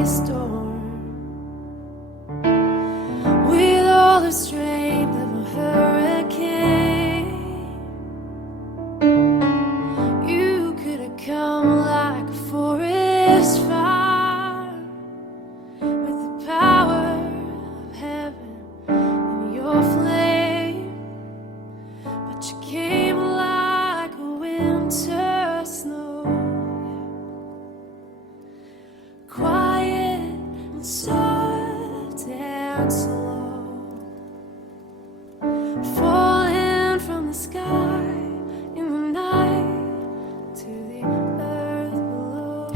a storm with all the strength of a hurricane. You could have come like a forest fire with the power of heaven in your flame, but you came like a winter snow, quiet and soft and slow, falling from the sky in the night to the earth below.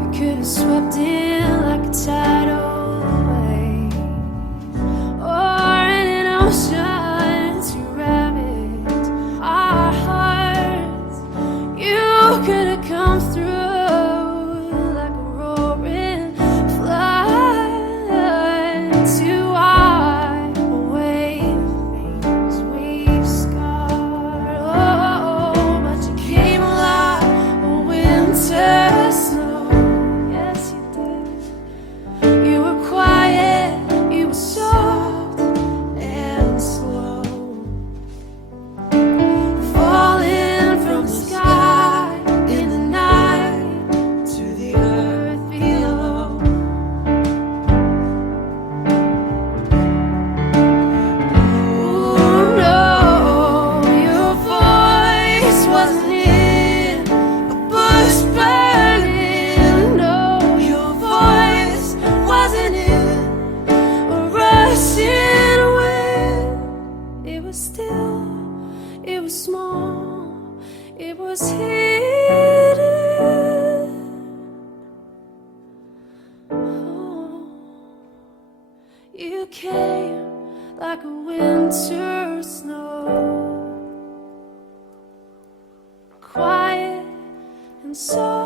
You could have swept in like a tidal wave, or in an ocean to ravage our hearts. You could have come through like a roaring flood to wipe away the things we've scarred. Oh, but you came like a winter snow. Yes, you did. You were quiet, you were soft and slow, falling from the sky in the night to the earth below. Ooh, no, your voice wasn't in a bush burning. No, your voice wasn't in a rushing wind. It was still, it was small, it was hidden. Oh, you came like a winter snow, quiet and soft